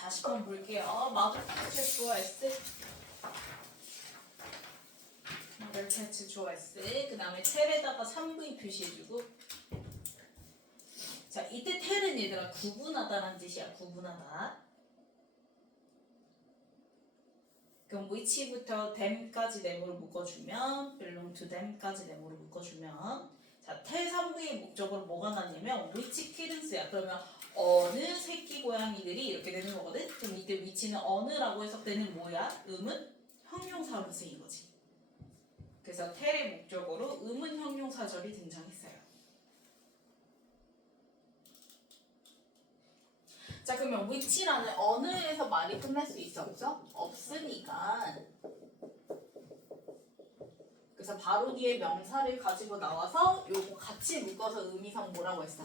40번 볼게요. 마들 캐치 좋아했어. 마들 캐치 좋아했어. 그 다음에 텔에다가 3V 표시해주고. 자, 이때 텔은 얘들아 구분하다라는 뜻이야. 구분하다. 그럼 which부터 them까지 네모를 묶어주면 belong to them까지 네모를 묶어주면 자, 텔 3V의 목적으로 뭐가 나냐면 which kittens야. 그러면 어느 새끼 고양이들이 이렇게 되는 거거든. 그럼 이때 which는 어느라고 해석되는 뭐야? 음은 형용사로 쓰인 거지. 그래서 텔의 목적으로 음은 형용사절이 등장했어요. 자, 그러면 which라는 어느에서 말이 끝날 수 있어 없어? 없으니까 그래서 바로 뒤에 명사를 가지고 나와서 요거 같이 묶어서 의미상 뭐라고 했어?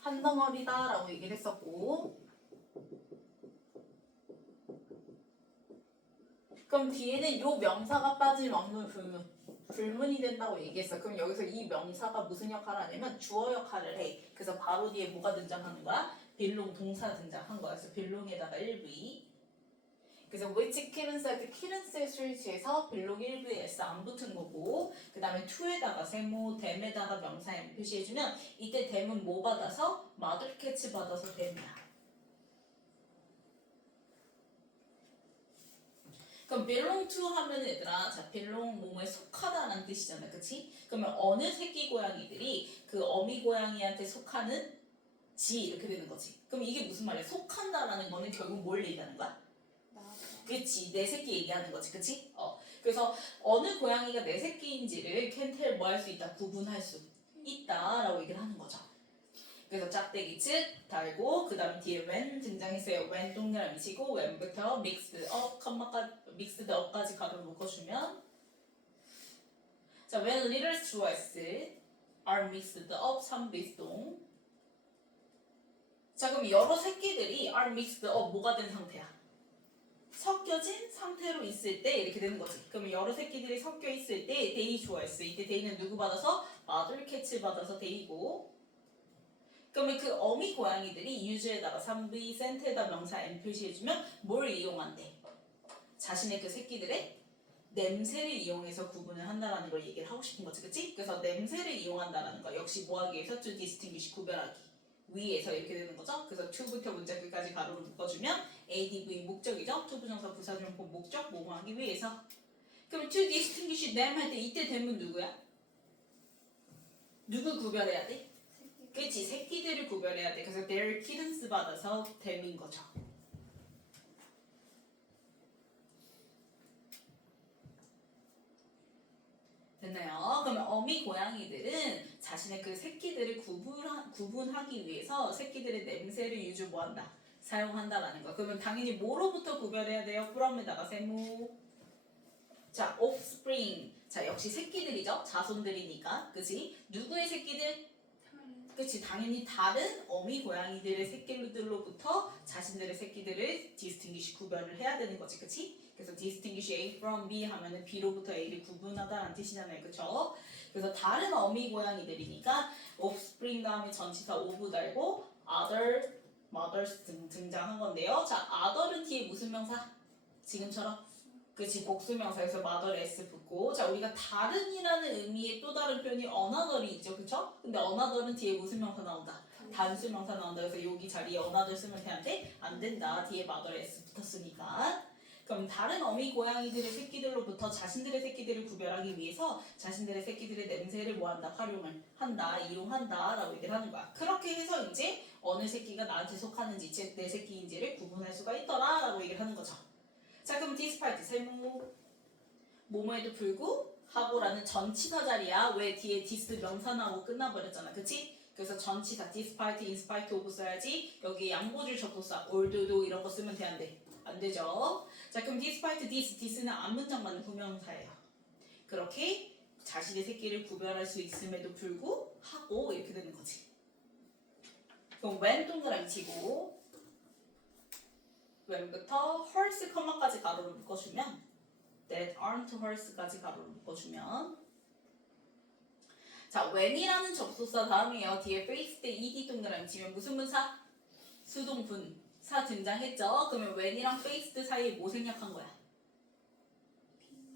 한 덩어리다 라고 얘기를 했었고 그럼 뒤에는 요 명사가 빠질 막문 불문이 된다고 얘기했어. 그럼 여기서 이 명사가 무슨 역할을 하냐면 주어 역할을 해. 그래서 바로 뒤에 뭐가 등장하는 거야? belong 동사 등장한 거야. 그래서 belong에다가 1V 그래서 which kittens 할 때 kittens의 수일치에서 belong 1V에 S 안 붙은 거고 그 다음에 to에다가 세모, them에다가 명사 M 표시해주면 이때 them은 뭐 받아서? mother catch 받아서 them이야. 그럼 belong to 하면 얘들아 자 belong 뭐뭐에 속하다라는 뜻이잖아. 그치? 그러면 어느 새끼 고양이들이 그 어미 고양이한테 속하는 지 이렇게 되는 거지. 그럼 이게 무슨 말이야? 속한다라는 거는 결국 뭘 얘기하는 거야? 그치 내 새끼 얘기하는 거지. 그치? 그래서 어느 고양이가 내 새끼인지를 can tell 뭐 할 수 있다? 구분할 수 있다라고 얘기를 하는 거죠. 그래서 짝대기 즉 달고 그 다음 뒤에 when 등장했어요. when 동그라미 치고 when부터 mixed up, mixed up까지 가로 묶어주면 자 when little straws are mixed up 3비동 자 그럼 여러 새끼들이 are mixed up 뭐가 된 상태야? 섞여진 상태로 있을 때 이렇게 되는 거지. 그러면 여러 새끼들이 섞여 있을 때 they 좋아했어. 이때 they는 누구 받아서? mother catch 받아서 they고 그러면 그 어미 고양이들이 use에다가 3V, cent에다 명사 M 표시해주면 뭘 이용한대? 자신의 그 새끼들의 냄새를 이용해서 구분을 한다라는 걸 얘기를 하고 싶은 거지. 그치? 그래서 냄새를 이용한다라는 거 역시 뭐 하기 위해서 to distinguish 구별하기 위에서 이렇게 되는 거죠. 그래서 to부터 문자 끝까지 가로를 묶어주면 ADV 목적이죠. to 부정사 부사준법 목적 뭐뭐 하기 위해서 그럼 to distinguish them 할 때 이때 them은 누구야? 누구 구별해야 돼? 그치 새끼들을 구별해야 돼. 그래서 their kittens 받아서 them인 거죠. 됐나요? 그러면 어미 고양이들은 자신의 그 새끼들을 구분하기 위해서 새끼들의 냄새를 유주 뭐한다? 사용한다라는 거. 그러면 당연히 뭐로부터 구별해야 돼요? from에다가 세모. 자, offspring. 자, 역시 새끼들이죠. 자손들이니까. 그치? 누구의 새끼들? 그치 당연히 다른 어미 고양이들의 새끼들로부터 자신들의 새끼들을 distinguish 구별을 해야 되는 거지. 그치? 그래서 distinguish A from B 하면은 B로부터 A를 구분하다라는 뜻이잖아요. 그쵸? 그래서 다른 어미 고양이들이니까 offspring 다음에 전치사 of 달고 other, mothers 등장한 건데요. 자, other는 뒤에 무슨 명사? 지금처럼 그치 복수명사에서 mother s 붙고 자 우리가 다른이라는 의미의 또 다른 표현이 another이 있죠. 그쵸? 근데 another는 뒤에 무슨 명사 나온다? 단수명사 나온다. 그래서 여기 자리에 another 쓰면 되는데 안 된다. 뒤에 mother s 붙었으니까 그럼 다른 어미 고양이들의 새끼들로부터 자신들의 새끼들을 구별하기 위해서 자신들의 새끼들의 냄새를 뭐한다? 활용을 한다, 이용한다 라고 얘기를 하는 거야. 그렇게 해서 이제 어느 새끼가 나한테 속하는지 즉 내 새끼인지를 구분할 수가 있더라 라고 얘기를 하는 거죠. 자 그럼 despite 세모 뭐뭐에도 불구하고라는 전치사 자리야. 왜 뒤에 dis 명사 나오고 끝나버렸잖아. 그치? 그래서 전치사 despite, in spite of 써야지 여기 양보줄 접속사 although 이런 거 쓰면 돼 안 돼? 안 되죠. 자 그럼 despite this, this는 앞문장만은 부명사예요. 그렇게 자신의 새끼를 구별할 수 있음에도 불구하고 이렇게 되는 거지. 그럼 when 동그라미 치고 when부터 horse, 컴마까지 가로를 묶어주면 that aren't horse까지 가로를 묶어주면 자 when이라는 접속사 다음에요. 뒤에 face 때 ed 동그라미 치면 무슨 분사? 수동분 사 등장했죠? 그러면 when이랑 based 사이에 뭐 생략한 거야?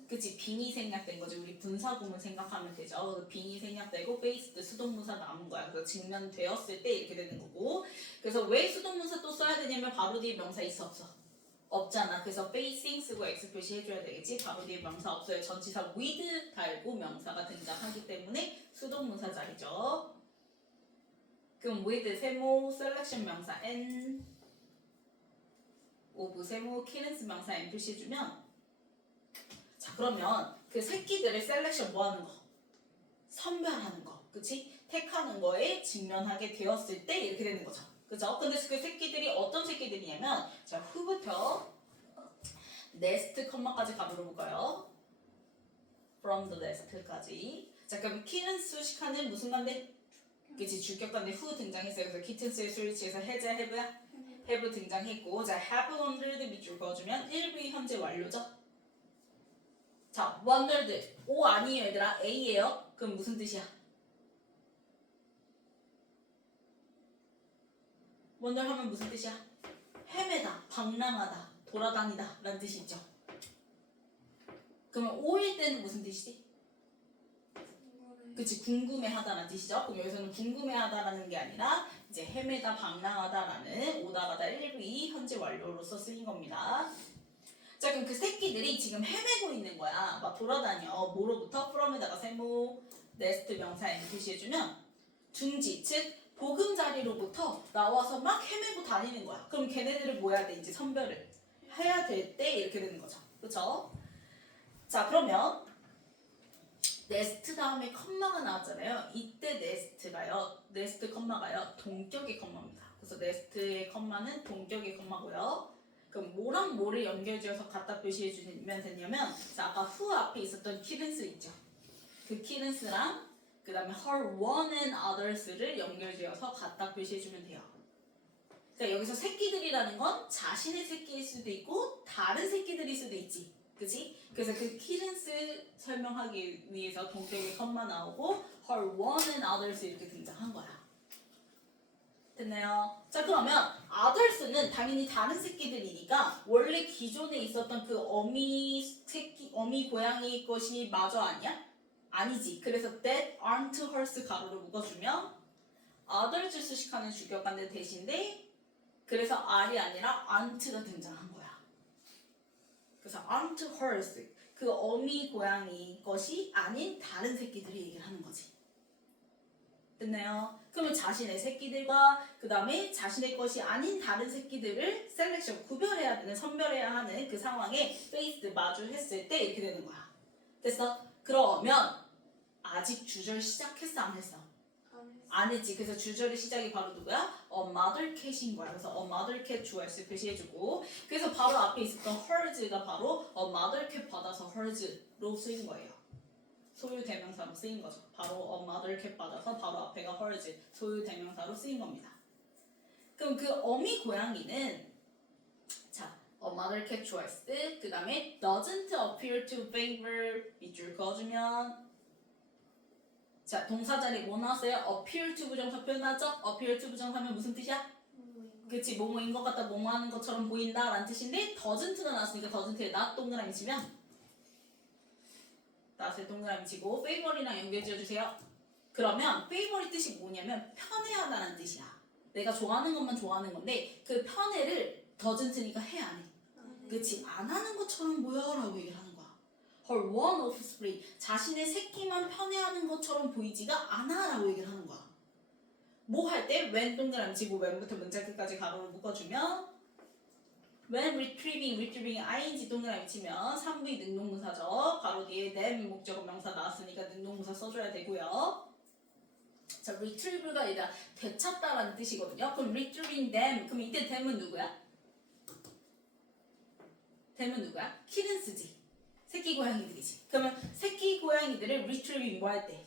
그치, 빙이 생략된 거지. 우리 분사구문 생각하면 되죠. 그래서 빙이 생략되고 based 수동문사 남은 거야. 그래서 직면되었을 때 이렇게 되는 거고. 그래서 왜 수동문사 또 써야 되냐면 바로 뒤에 명사 있어 없어? 없잖아. 그래서 facing 쓰고 x 표시해줘야 되겠지. 바로 뒤에 명사 없어요. 전치사 with 달고 명사가 등장하기 때문에 수동문사 자리죠. 그럼 with 세모 selection 명사 n of 세모 키렌스 명사 n 표시해주면 자 그러면 그 새끼들을 셀렉션 뭐 하는 거? 선별하는 거. 그치? 택하는 거에 직면하게 되었을 때 이렇게 되는 거죠. 그죠? 근데 그 새끼들이 어떤 새끼들이냐면 자 who부터 nest 컴마까지 가보러 볼까요? from the nest까지. 자 그럼 키는 수식하는 무슨 관대? 그치 주격관대 who 등장했어요. 그래서 키튼스의 스위치에서 해제 have야? have 등장했고 자 have wondered 밑줄 그어주면 1부 현재 완료죠? 자, wondered. O 아니에요, 얘들아. A예요. 그럼 무슨 뜻이야? wonder 하면 무슨 뜻이야? 헤매다, 방랑하다, 돌아다니다 라는 뜻이 있죠. 그러면 O일 때는 무슨 뜻이지? 그치, 궁금해하다라는 뜻이죠. 그럼 여기서는 궁금해하다라는 게 아니라 이제 헤매다, 방랑하다라는 오다가다 1부 현재 완료로서 쓰인 겁니다. 자 그럼 그 새끼들이 지금 헤매고 있는 거야. 막 돌아다녀. 뭐로부터? from에다가 세모 nest 명사 n 표시해주면 둥지 즉 보금자리로부터 나와서 막 헤매고 다니는 거야. 그럼 걔네들을 뭐 해야 돼? 이제 선별을 해야 될 때 이렇게 되는 거죠. 그렇죠? 자 그러면 nest 다음에 컴마가 나왔잖아요. 이때 nest 컴마가요 동격의 컴마입니다. 그래서 nest의 컴마는 동격의 컴마고요. 그럼 뭐랑 뭐를 연결지어서 갖다 표시해 주면 되냐면 자 아까 who 앞에 있었던 키른스 있죠. 그 키른스랑 그 다음에 her one and others를 연결지어서 갖다 표시해 주면 돼요. 그러니까 여기서 새끼들이라는 건 자신의 새끼일 수도 있고 다른 새끼들일 수도 있지. 그치? 그래서 그 키른스 설명하기 위해서 동격의 컴마 나오고 her one and others 이렇게 등장한 거야. 됐나요? 자 그러면 others는 당연히 다른 새끼들이니까 원래 기존에 있었던 그 어미 고양이 것이 마저 아니야? 아니지. 그래서 that aren't hers 가로로 묶어주면 others 수식하는 주격관대 대신데 그래서 are이 아니라 aren't가 등장한 거야. 그래서 aren't hers 그 어미 고양이 것이 아닌 다른 새끼들이 얘기를 하는 거지. 됐나요? 그러면 자신의 새끼들과 그 다음에 자신의 것이 아닌 다른 새끼들을 셀렉션 구별해야 되는 선별해야 하는 그 상황에 페이스 마주했을 때 이렇게 되는 거야. 됐어? 그러면 아직 주절 시작했어 안 했어? 안 했지. 그래서 주절의 시작이 바로 누구야? mother cat인 거야. 그래서 mother cat 주어s 표시해주고 그래서 바로 앞에 있었던 hers가 바로 mother cat 받아서 hers로 쓰인 거예요. 소유 대명사로 쓰인 거죠. 바로 mother cat 받아서 바로 앞에가 hers 소유 대명사로 쓰인 겁니다. 그럼 그 어미 고양이는 자, mother cat choice 그 다음에 doesn't appear to favor 밑줄 그어주면 자 동사 자리 뭐 나왔어요? appear to 부정사 표현하죠? appear to 부정사면 무슨 뜻이야? 그치 뭐뭐인 것 같다 뭐뭐 하는 것처럼 보인다 라는 뜻인데 doesn't가 나왔으니까 doesn't에 not 동그라미 치면 not을 동그라미 치고 favor이랑 연결 지어주세요. 그러면 favor이 뜻이 뭐냐면 편애하다라는 뜻이야. 내가 좋아하는 것만 좋아하는 건데 그 편애를 doesn't니까 해 안 해? 그치 안 하는 것처럼 보여 라고 얘기를 하는 거야. her one offspring 자신의 새끼만 편애하는 것처럼 보이지가 않아 라고 얘기를 하는 거야. 뭐 할 때 when 동그라미 치고 when부터 문자 끝까지 가로를 묶어주면 when retrieving ing 동그라미 치면 3부의 능동문사죠. 바로 뒤에 them 목적어 명사 나왔으니까 능동문사 써줘야 되고요. 자, retrieve가 아니라 되찾다라는 뜻이거든요. 그럼 retrieving them 그럼 이때 them은 누구야? them은 누구야? 키른스지. 새끼 고양이들이지. 그러면 새끼 고양이들을 retrieving 뭐 할 때?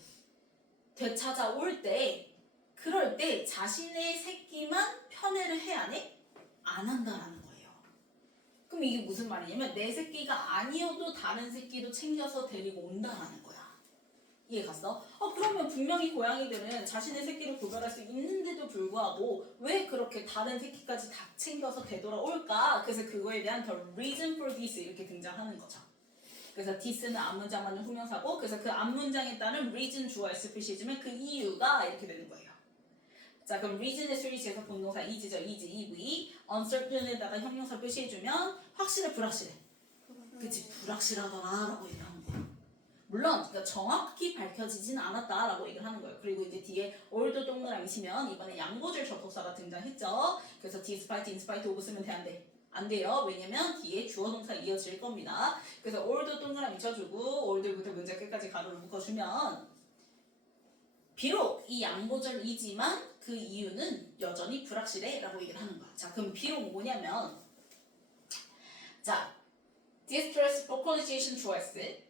되찾아올 때 그럴 때 자신의 새끼만 편애를 해 안 해? 안 한다라는 거예요. 그럼 이게 무슨 말이냐면 내 새끼가 아니어도 다른 새끼도 챙겨서 데리고 온다라는 거야. 이해 갔어? 그러면 분명히 고양이들은 자신의 새끼를 구별할 수 있는데도 불구하고 왜 그렇게 다른 새끼까지 다 챙겨서 되돌아올까? 그래서 그거에 대한 the reason for this 이렇게 등장하는 거죠. 그래서 this는 앞문장 맞는 후명사고 그래서 그 앞문장에 따른 reason 주어 s 표시해주면 그 이유가 이렇게 되는 거예요. 자 그럼 reason의 수리시에서 본동사 is죠. is, EV uncertain에다가 형용사 표시해주면 확실해 불확실해? 그치 불확실하더라 라고 얘기하는 거야. 물론 그러니까 정확히 밝혀지진 않았다라고 얘기를 하는 거예요. 그리고 이제 뒤에 올도 동그라미 치면 이번에 양보절 접속사가 등장했죠. 그래서 despite, in spite of 쓰면 돼 안 돼? 안 돼요. 왜냐면 뒤에 주어 동사 이어질 겁니다. 그래서 올도 동그라미 쳐주고 올들부터 문제 끝까지 가로를 묶어주면 비록 이 양보절이지만 그 이유는 여전히 불확실해 라고 얘기를 하는 거야. 자 그럼 비록 뭐냐면 자 distress vocalization choice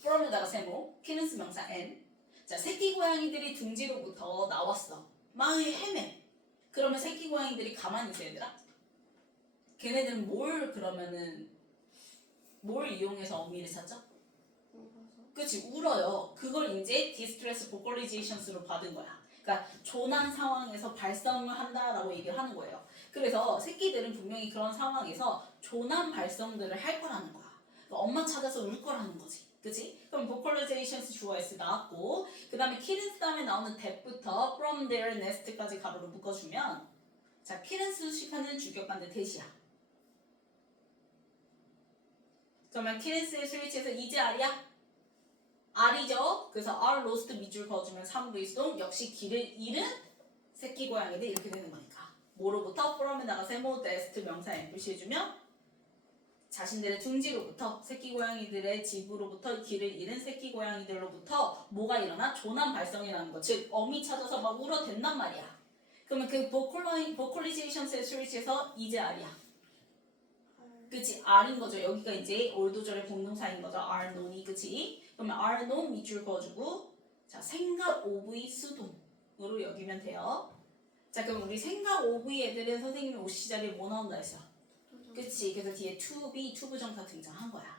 from에다가 세모, 키는스 명사 n. 자, 새끼 고양이들이 둥지로부터 나왔어. 막 헤매. 그러면 새끼 고양이들이 가만히 있어 얘들아? 걔네들은 뭘 이용해서 어미를 찾죠? 그치 울어요. 그걸 이제 distress vocalizations로 받은 거야. 그러니까 조난 상황에서 발성을 한다라고 얘기를 하는 거예요. 그래서 새끼들은 분명히 그런 상황에서 조난 발성들을 할 거라는 거야. 그러니까 엄마 찾아서 울 거라는 거지. 그치? 그럼 vocalizations 주어 s 나왔고 그 다음에 kittens 다음에 나오는 that부터 from their nest까지 가로로 묶어주면 자 kittens 수식하는 주격관대 that이야. 그러면 kittens의 스위치에서 이제 R이야? R이죠? 그래서 R lost 밑줄 그어주면 3부 이동 역시 길을 잃은 새끼 고양이들 이렇게 되는 거니까 뭐로부터 from에다가 세모 nest 명사 n 표시해주면 자신들의 둥지로부터 새끼 고양이들의 집으로부터 길을 잃은 새끼 고양이들로부터 뭐가 일어나? 조난 발성이라는 거. 즉 어미 찾아서 막 울어댄단 말이야. 그러면 그 vocalizations의 스위치에서 이제 R이야. 그치? R인 거죠. 여기가 이제 올도절의 공동사인 거죠. are known이 그치? 그러면 are known 밑줄 그어주고 자 생각 오브의 수동으로 여기면 돼요. 자 그럼 우리 생각 오브의 애들은 선생님이 오시 자리에 뭐 나온다 했어? 그치. 그래서 뒤에 to be, to 부정사 등장한 거야.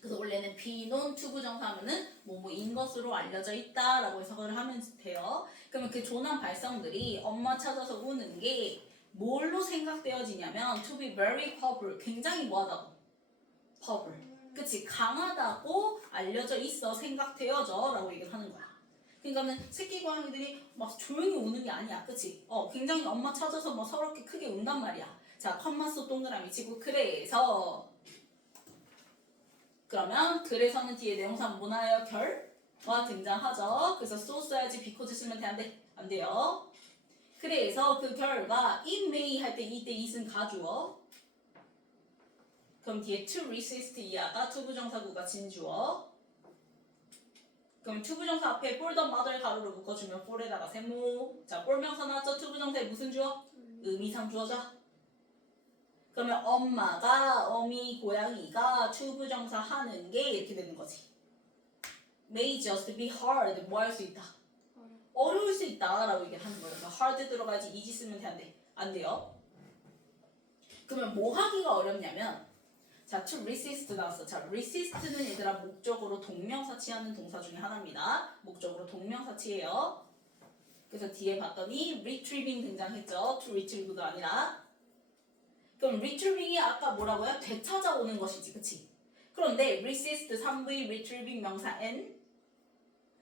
그래서 원래는 be known to 부정사 하면은 뭐뭐인 것으로 알려져 있다라고 해석을 하면 돼요. 그러면 그 조난 발성들이 엄마 찾아서 우는 게 뭘로 생각되어지냐면 to be very powerful, 굉장히 뭐하다고? powerful. 그치. 강하다고 알려져 있어 생각되어져 라고 얘기를 하는 거야. 그러니까는 새끼 고양이들이 막 조용히 우는 게 아니야. 그치? 굉장히 엄마 찾아서 막 서럽게 크게 운단 말이야. 자, 컴마소 동그라미 치고 그래서 그러면 그래서는 뒤에 내용사 뭐 나와요? 결과 등장하죠. 그래서 so 써야지 because 쓰면 돼? 안 돼? 안 돼요. 그래서 그 결과 it may 할 때 이때 it은 가주어 그럼 뒤에 to resist 이하가 to 부정사구가 진주어 그럼 to 부정사 앞에 for the mother 가로로 묶어주면 for에다가 세모 자 for 명사 나왔죠? to 부정사에 무슨 주어? 의미상 주어죠? 그러면 엄마가 어미 고양이가 to 부정사 하는 게 이렇게 되는 거지 may just be hard 뭐 할 수 있다? 어려울 수 있다 라고 얘기를 하는 거예요. 그러니까 hard 들어가야지 easy 쓰면 돼? 안 돼? 안 돼요. 그러면 뭐 하기가 어렵냐면 자, to resist 나왔어. 자, resist는 얘들아 목적으로 동명사치하는 동사 중에 하나입니다. 목적으로 동명사치예요. 그래서 뒤에 봤더니 retrieving 등장했죠. to retrieve가 아니라. 그럼 retrieving이 아까 뭐라고요? 되찾아오는 것이지, 그치? 그런데 resist 3V retrieving 명사 n.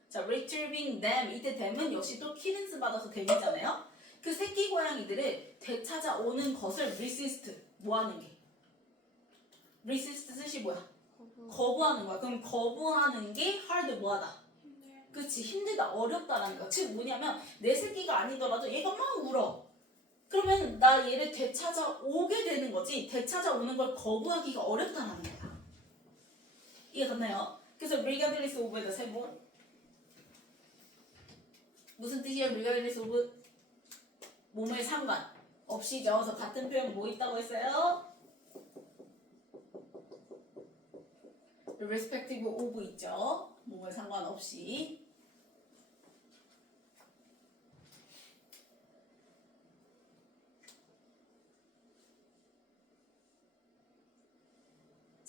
자, retrieving them 이때 them은 역시 또 kittens 받아서 them이잖아요. 그 새끼 고양이들을 되찾아오는 것을 resist 뭐하는 게? resist 뜻이 뭐야? 거부하는 거야. 그럼 거부하는 게 hard 뭐하다? 그치 힘들다 어렵다라는 거. 즉 뭐냐면 내 새끼가 아니더라도 얘가 막 울어. 그러면 나 얘를 되찾아오게 되는 거지 되찾아오는 걸 거부하기가 어렵다라는 거야. 이해갔나요? 그래서 regardless of에다 세모 무슨 뜻이야? regardless of 몸의 상관 없이죠. 그래서 같은 표현 뭐 있다고 했어요? respective of 있죠. 몸에 상관없이.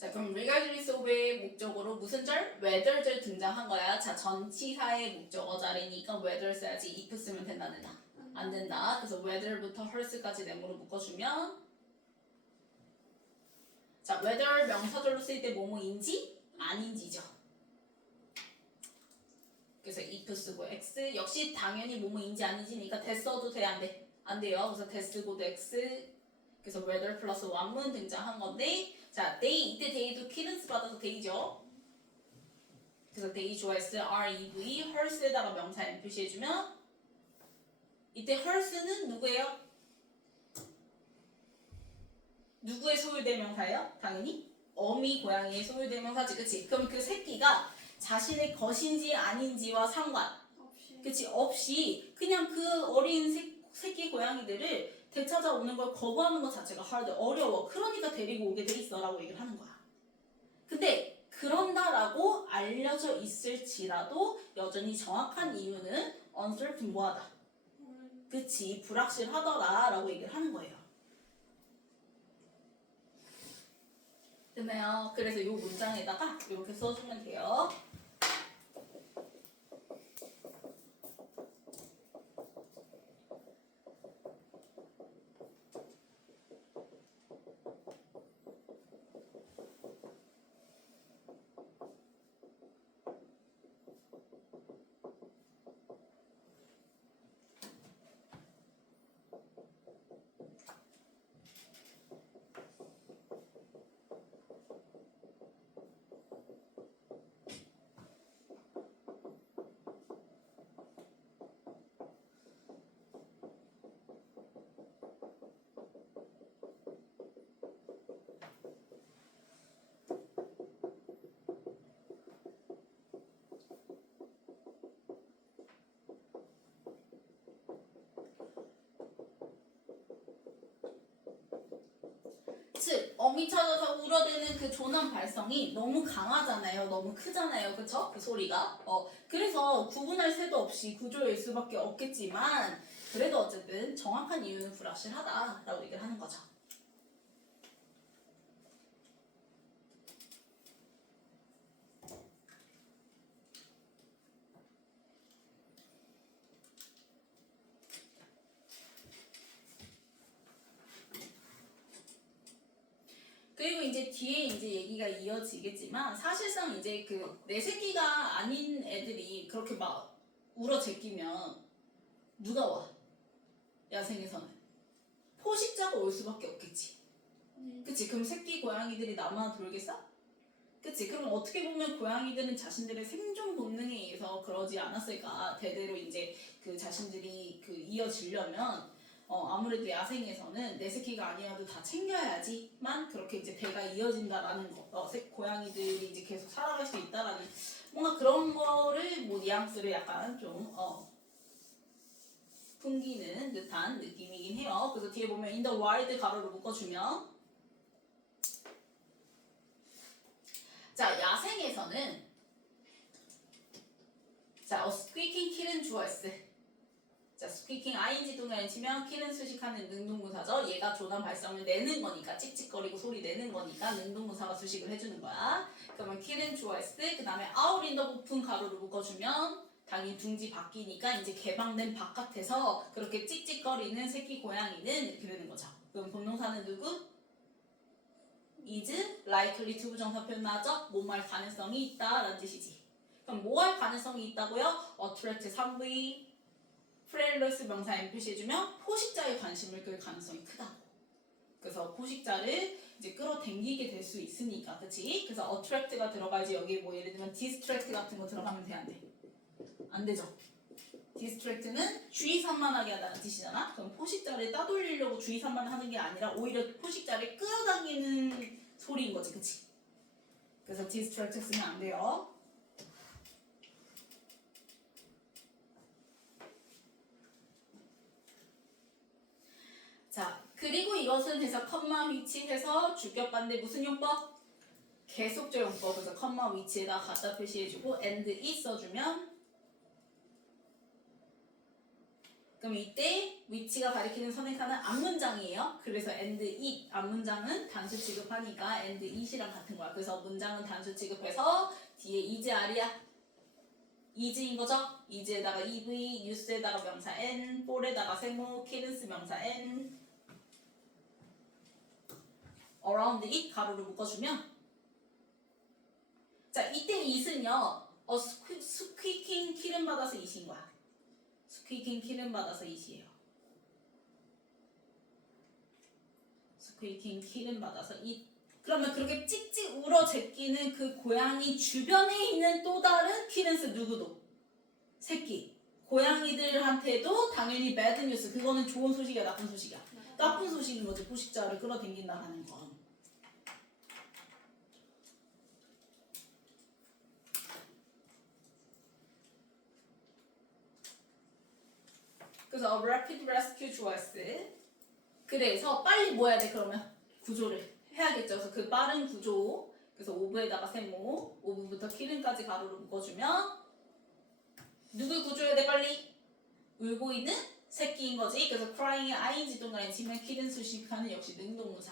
자, 그럼 regardless of의 목적으로 무슨 절? whether 절 등장한 거야. 자, 전치사의 목적어 자리니까 whether 써야지. if 쓰면 된다, 안 된다? 안 된다. 그래서 whether부터 her까지 네모로 묶어주면 자, whether 명사절로 쓸 때 뭐뭐인지 아닌지죠. 그래서 if 쓰고 x 역시 당연히 뭐뭐인지 아닌지니까 that 써도 돼, 안 돼? 안 돼요. 그래서 that 쓰고도 x 그래서 whether 플러스 원문 등장한 건데 자, they 이때 they도 키른스 받아서 they죠. 그래서 they 좋아했을 REV hers에다가 명사 M 표시해주면 이때 hers는 누구예요? 누구의 소유대명사예요? 당연히 어미 고양이의 소유대명사지, 그치? 그럼 그 새끼가 자신의 것인지 아닌지와 상관, 그치? 없이 그냥 그 어린 새끼 고양이들을 되찾아오는 걸 거부하는 것 자체가 hard, 어려워. 그러니까 데리고 오게 돼 있어라고 얘기를 하는 거야. 근데 그런다라고 알려져 있을지라도 여전히 정확한 이유는 uncertain 뭐하다. 그치? 불확실하더라라고 얘기를 하는 거예요. 됐나요? 그래서 이 문장에다가 이렇게 써주면 돼요. 즉 어미 찾아서 울어대는 그 조남 발성이 너무 강하잖아요. 너무 크잖아요. 그쵸? 그 소리가. 그래서 구분할 새도 없이 구조일 수밖에 없겠지만 그래도 어쨌든 정확한 이유는 불확실하다라고 얘기를 하는 거죠. 그리고 이제 뒤에 이제 얘기가 이어지겠지만 사실상 이제 그 내 새끼가 아닌 애들이 그렇게 막 울어 제끼면 누가 와? 야생에서는 포식자가 올 수밖에 없겠지. 그치? 그럼 새끼 고양이들이 남아 돌겠어? 그치? 그럼 어떻게 보면 고양이들은 자신들의 생존 본능에 의해서 그러지 않았을까? 대대로 이제 그 자신들이 그 이어지려면 아무래도 야생에서는 내 새끼가 아니어도 다 챙겨야지만 그렇게 이제 대가 이어진다라는 거, 고양이들이 이제 계속 살아갈 수 있다라는 뭔가 그런 거를 뭐 뉘앙스를 약간 좀 풍기는 듯한 느낌이긴 해요. 그래서 뒤에 보면 in the wild 가로로 묶어주면 자, 야생에서는 자, squeaking kitten 주어였어. 자, squeaking ing 동사를 치면 kitten 수식하는 능동문사죠. 얘가 조난 발성을 내는 거니까 찍찍거리고 소리 내는 거니까 능동문사가 수식을 해주는 거야. 그러면 kitten 주어였어. 그 다음에 out in the open 가로로 묶어주면 당연히 둥지 바뀌니까 이제 개방된 바깥에서 그렇게 찍찍거리는 새끼 고양이는 이렇게 되는 거죠. 그럼 본동사는 누구? is likely to 부정사 표현 나죠? 뭐할 가능성이 있다라는 뜻이지. 그럼 뭐 할 가능성이 있다고요? attract 3V 프레일러스 명사 M 표시해주면 포식자의 관심을 끌 가능성이 크다고. 그래서 포식자를 이제 끌어당기게 될 수 있으니까, 그치? 그래서 attract가 들어가야지. 여기 뭐 예를 들면 distract 같은 거 들어가면 돼, 안 돼? 안 되죠. distract는 주의 산만하게 하다는 뜻이잖아. 그럼 포식자를 따돌리려고 주의 산만하는 게 아니라 오히려 포식자를 끌어당기는 소리인 거지, 그치? 그래서 distract 쓰면 안 돼요. 자, 그리고 이것은 해서 컴마 위치해서 주격 반대 무슨 용법? 계속적 용법. 그래서 컴마 위치에다 갖다 표시해주고 and is 써주면 그럼 이때 위치가 가리키는 선행사는 앞문장이에요. 그래서 and it 앞문장은 단수 취급하니까 and it이랑 같은 거야. 그래서 문장은 단수 취급해서 뒤에 is are야. is인 거죠? is에다가 ev, use에다가 명사 n, for에다가 세모, kidness 명사 n, around it 가로를 묶어주면 자 이때 it은요 squeaking 키는 받아서 it인 거야. 스퀴킹 키는 받아서 it이에요. 스퀴킹 키는 받아서 it. 그러면 그렇게 찍찍 울어 제끼는 그 고양이 주변에 있는 또 다른 키는스 누구도? 새끼. 고양이들한테도 당연히 bad news. 그거는 좋은 소식이야, 나쁜 소식이야? 나쁜 소식인 거지. 포식자를 끌어당긴다는 건. 그래서 rapid rescue 좋았어. 그래서 빨리 뭐 해야 돼 그러면? 구조를 해야겠죠. 그래서 그 빠른 구조. 그래서 오브에다가 세모, 오브부터 키른까지 가로로 묶어주면 누굴 구조해야 돼 빨리? 울고 있는 새끼인 거지. 그래서 crying의 ing 동그라미 치면 키른 수식하는 역시 능동무사.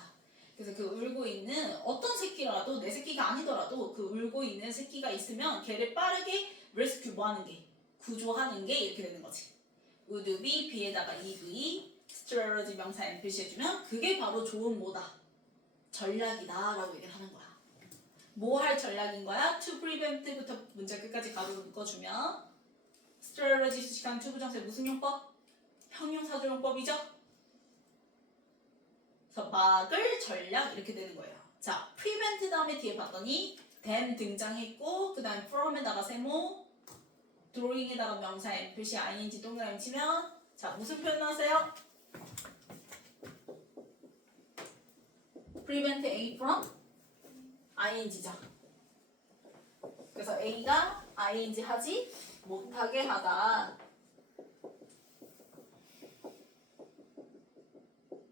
그래서 그 울고 있는 어떤 새끼라도 내 새끼가 아니더라도 그 울고 있는 새끼가 있으면 걔를 빠르게 rescue 뭐 하는 게? 구조하는 게 이렇게 되는 거지. would be, be에다가 ev, strategy 명사 n 표시해주면 그게 바로 좋은 뭐다? 전략이다 라고 얘기를 하는 거야. 뭐 할 전략인 거야? to prevent부터 문자 끝까지 가로로 묶어주면 strategy 수식하는 to 부정세 무슨 용법? 형용사조용법이죠? 그래서 막을 전략 이렇게 되는 거예요. 자, prevent 다음에 뒤에 봤더니 then 등장했고 그 다음에 from에다가 세모 drawing에다가 명사 n 표시 ing 동그라미 치면 자 무슨 표현 나왔어요? prevent A from ing죠. 그래서 A가 ing 하지 못하게 하다.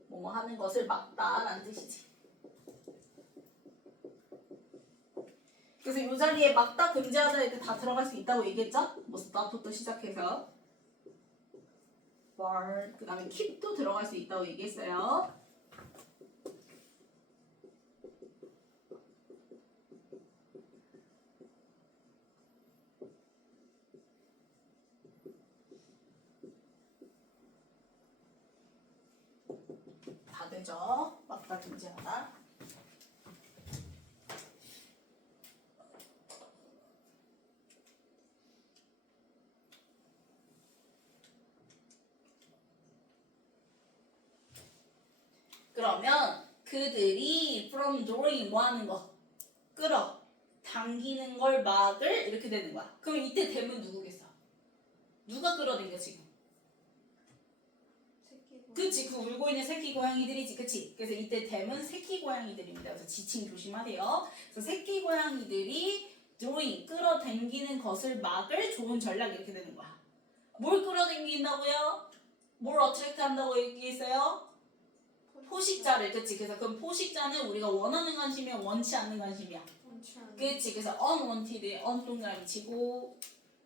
뭐뭐 하는 것을 막다라는 뜻이지. 그래서 이 자리에 막다 금지하다 이렇게 다 들어갈 수 있다고 얘기했죠? 뭐 stop부터 시작해서 bar 그 다음에 keep도 들어갈 수 있다고 얘기했어요. 다 되죠? 막다 금지하다. 그러면 그들이 from drawing 뭐 하는 거? 끌어 당기는 걸 막을 이렇게 되는 거야. 그럼 이때 댐은 누구겠어? 누가 끌어당겨 지금? 그치 그 울고 있는 새끼 고양이들이지 그치? 그래서 이때 댐은 새끼 고양이들입니다. 그래서 지칭 조심하세요. 그래서 새끼 고양이들이 drawing 끌어당기는 것을 막을 좋은 전략 이렇게 되는 거야. 뭘 끌어당긴다고요? 뭘 어트랙트 한다고 얘기했어요? 포식자를 그치? 그래서 그럼 포식자는 우리가 원하는 관심이야 원치 않는 관심이야? 그치? 그래서 unwanted에 un 동그라미 치고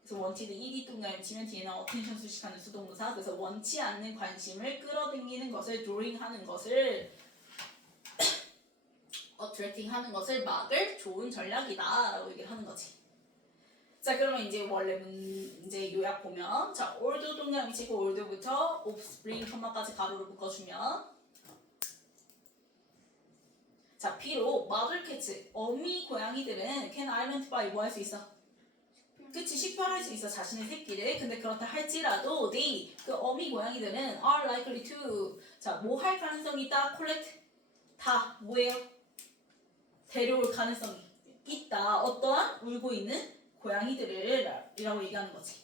그래서 wanted ed 동그라미 치면 뒤에는 attention 수식하는 수동사 그래서 원치 않는 관심을 끌어당기는 것을 drawing 하는 것을 attracting 하는 것을 막을 좋은 전략이다 라고 얘기를 하는 거지. 자 그러면 이제 원래 문제 요약 보면 자 older 동그라미 치고 older부터 offspring 컴마까지 가로를 묶어주면 자 비록 mother cats 어미 고양이들은 can identify 뭐 할 수 있어? 그치 식별할 수 있어 자신의 새끼를. 근데 그렇다 할지라도 they 그 어미 고양이들은 are likely to 자 뭐 할 가능성이 있다? collect 다 뭐예요? 데려올 가능성이 있다. 어떠한 울고 있는 고양이들을 이라고 얘기하는 거지.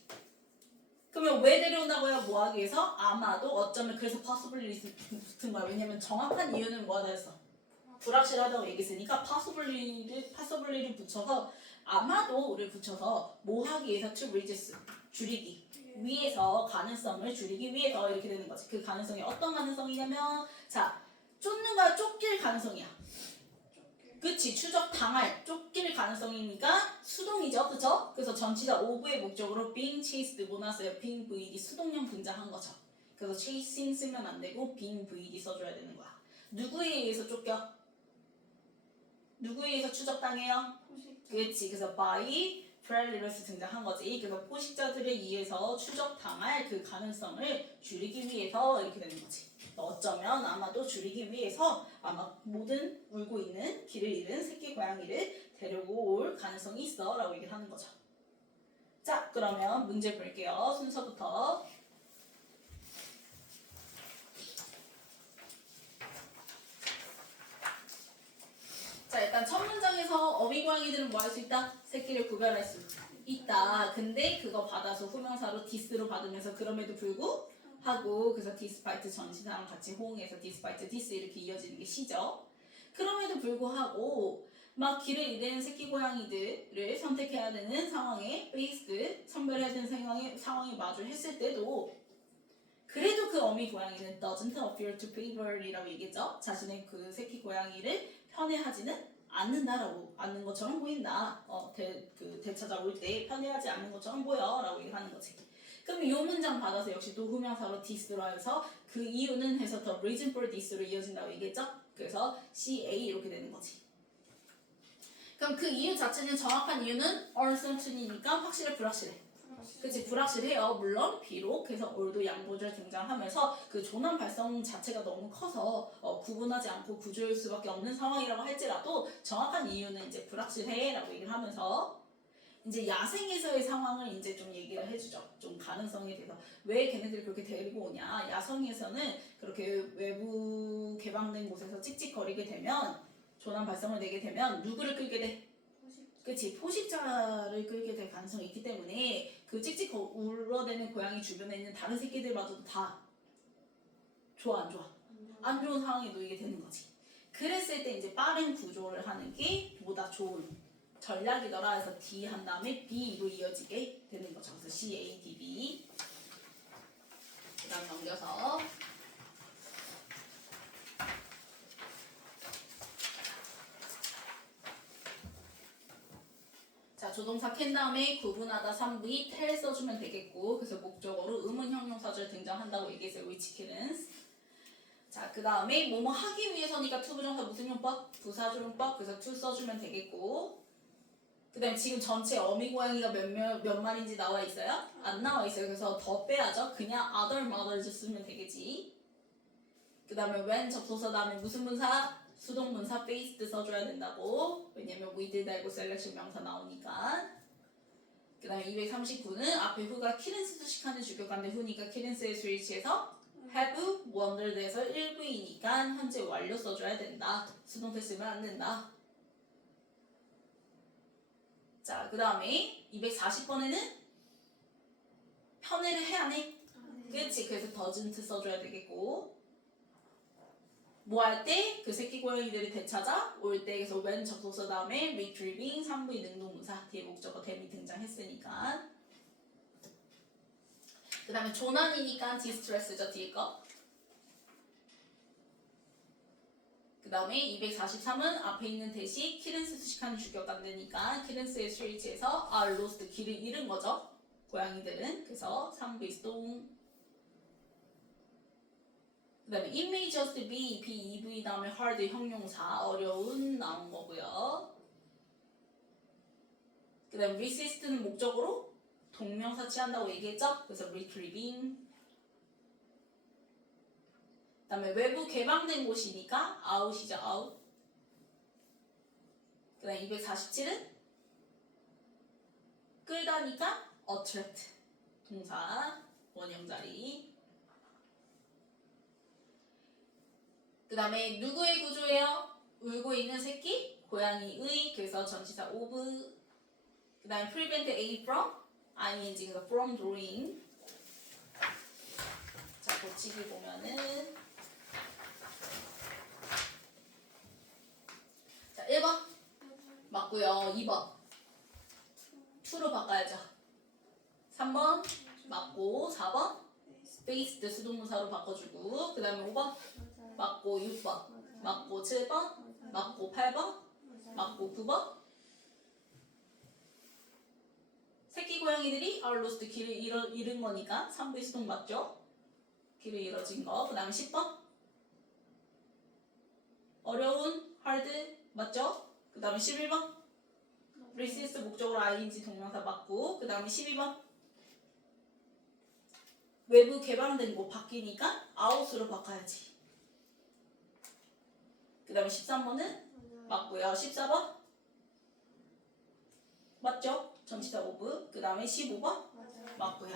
그러면 왜 데려온다고요? 뭐 하기 위해서? 아마도 어쩌면 그래서 possibility 붙은 거야. 왜냐면 정확한 이유는 뭐하다 했어? 불확실하다고 얘기했으니까 possibility를 붙여서 아마도를 붙여서 뭐 하기 위해서 to reduce 줄이기 위해서 가능성을 줄이기 위해서 이렇게 되는 거지. 그 가능성이 어떤 가능성이냐면 자 쫓는 거야 쫓길 가능성이야. 그치 추적 당할 쫓길 가능성이니까 수동이죠 그쵸? 그래서 전치사 of의 목적으로 being chased 뭐 나왔어요? being vd 수동형 분자한 거죠. 그래서 chasing 쓰면 안 되고 being VD 써줘야 되는 거야. 누구에 의해서 쫓겨? 누구에 의해서 추적당해요? 포식자. 그렇지. 그래서 by predators 등장한 거지. 그래서 포식자들에 의해서 추적당할 그 가능성을 줄이기 위해서 이렇게 되는 거지. 어쩌면 아마도 줄이기 위해서 아마 모든 울고 있는 길을 잃은 새끼 고양이를 데리고 올 가능성이 있어 라고 얘기를 하는 거죠. 자, 그러면 문제 볼게요. 순서부터. 자, 일단 첫 문장에서 어미 고양이들은 뭐 할 수 있다? 새끼를 구별할 수 있다. 근데 그거 받아서 후명사로 디스로 받으면서 그럼에도 불구하고 그래서 디스파이트 전치사랑 같이 호응해서 디스파이트 디스 이렇게 이어지는 게 시죠. 그럼에도 불구하고 막 길을 잃은 새끼 고양이들을 선택해야 되는 상황에 페이스드 선별해야 되는 상황에 마주했을 때도 그래도 그 어미 고양이는 doesn't appear to favor이라고 얘기했죠. 자신의 그 새끼 고양이를 편애하지는 않는 것처럼 보인다. 되찾아올 때 편애하지 않는 것처럼 보여라고 얘기하는 거지. 그럼 이 문장 받아서 역시 또 후명사로 this로 해서 그 이유는 해서 the reason for this로 이어진다고 얘기했죠. 그래서 CA 이렇게 되는 거지. 그럼 그 이유 자체는 정확한 이유는 uncertain이니까 확실해 불확실해. 그치 불확실해요. 물론 비록 그래서 올도 양보절 등장하면서 그 조난 발성 자체가 너무 커서 구분하지 않고 구조일 수밖에 없는 상황이라고 할지라도 정확한 이유는 이제 불확실해라고 얘기를 하면서 이제 야생에서의 상황을 이제 좀 얘기를 해주죠. 좀 가능성에 대해서 왜 걔네들이 그렇게 데리고 오냐. 야성에서는 그렇게 외부 개방된 곳에서 찍찍거리게 되면 조난 발성을 내게 되면 누구를 끌게 돼? 그치 포식자를 끌게 될 가능성이 있기 때문에 그 찍찍 울어대는 고양이 주변에 있는 다른 새끼들마저도 다 좋아 안 좋아? 안 좋은 상황에 놓이게 되는 거지. 그랬을 때 이제 빠른 구조를 하는 게 보다 좋은 전략이더라 해서 D 한 다음에 B로 이어지게 되는 거죠. 그래서 C, A, D, B 그 다음 넘겨서 자, 조동사 캔 다음에 구분하다 3V 텔 써주면 되겠고 그래서 목적어로 의문 형용사절 등장한다고 얘기했어요. which killens. 자, 그 다음에 뭐뭐 하기 위해서니까 to 부정사 무슨 용법? 부사조용법. 그래서 to 써주면 되겠고 그 다음에 지금 전체 어미 고양이가 몇 마리인지 나와 있어요? 안 나와 있어요. 그래서 더 빼야죠. 그냥 other mothers 쓰면 되겠지. 그 다음에 when 접속사 다음에 무슨 문사? 수동문사 faced 써줘야 된다고. 왜냐면 with 달고 selection 명사 나오니까. 그 다음에 239는 앞에 who가 killens 수식하는 주격관데 who니까 killens의 스위치에서 have wondered에서 일부이니까 현재 완료 써줘야 된다. 수동태 쓰면 안 된다. 자, 그 다음에 240번에는 편애를 해 안 해? 그치? 그래서 doesn't 써줘야 되겠고 뭐 할 때? 그 새끼 고양이들이 되찾아 올 때 그래서 when 접속사 다음에 retrieving 3부의 능동문사 뒤에 목적어 대미 등장했으니까 그 다음에 조난이니까 distress죠 뒤에 거. 그 다음에 243은 앞에 있는 대시 killens 수식하는 주격관되니까 killens의 스위치에서 are lost 길을 잃은 거죠 고양이들은. 그래서 3부의 수동 그 다음에 it may just be BEV 다음에 hard 형용사 어려운 나온 거고요. 그 다음에 resist는 목적으로 동명사 취한다고 얘기했죠? 그래서 retrieving 그 다음에 외부 개방된 곳이니까 out이죠 out. 그 다음에 247은 끌다니까 attract 동사 원형자리. 그 다음에 누구의 구조예요? 울고 있는 새끼 고양이의 그래서 전치사 of 그 다음에 prevent A from ing 그래서 from drawing. 자 고치기 보면은 자 1번 맞고요. 2번 2로 바꿔야죠. 3번 맞고 4번 faced 수동문사로 바꿔주고 그 다음에 5번 맞고 6번 맞고 7번 맞고 8번 맞고 9번 새끼 고양이들이 are lost 길을 잃은 거니까 3부의 수동 맞죠? 길이 이뤄진 거. 그 다음에 10번. 어려운, hard, 맞죠? 그 다음에 11번. resist 목적으로 ing 동명사 맞고. 그 다음에 12번. 외부 개방된 거 바뀌니까 out으로 바꿔야지. 그 다음에 13번은 맞고요. 14번. 맞죠? 전치사 오브. 그 다음에 15번. 맞고요.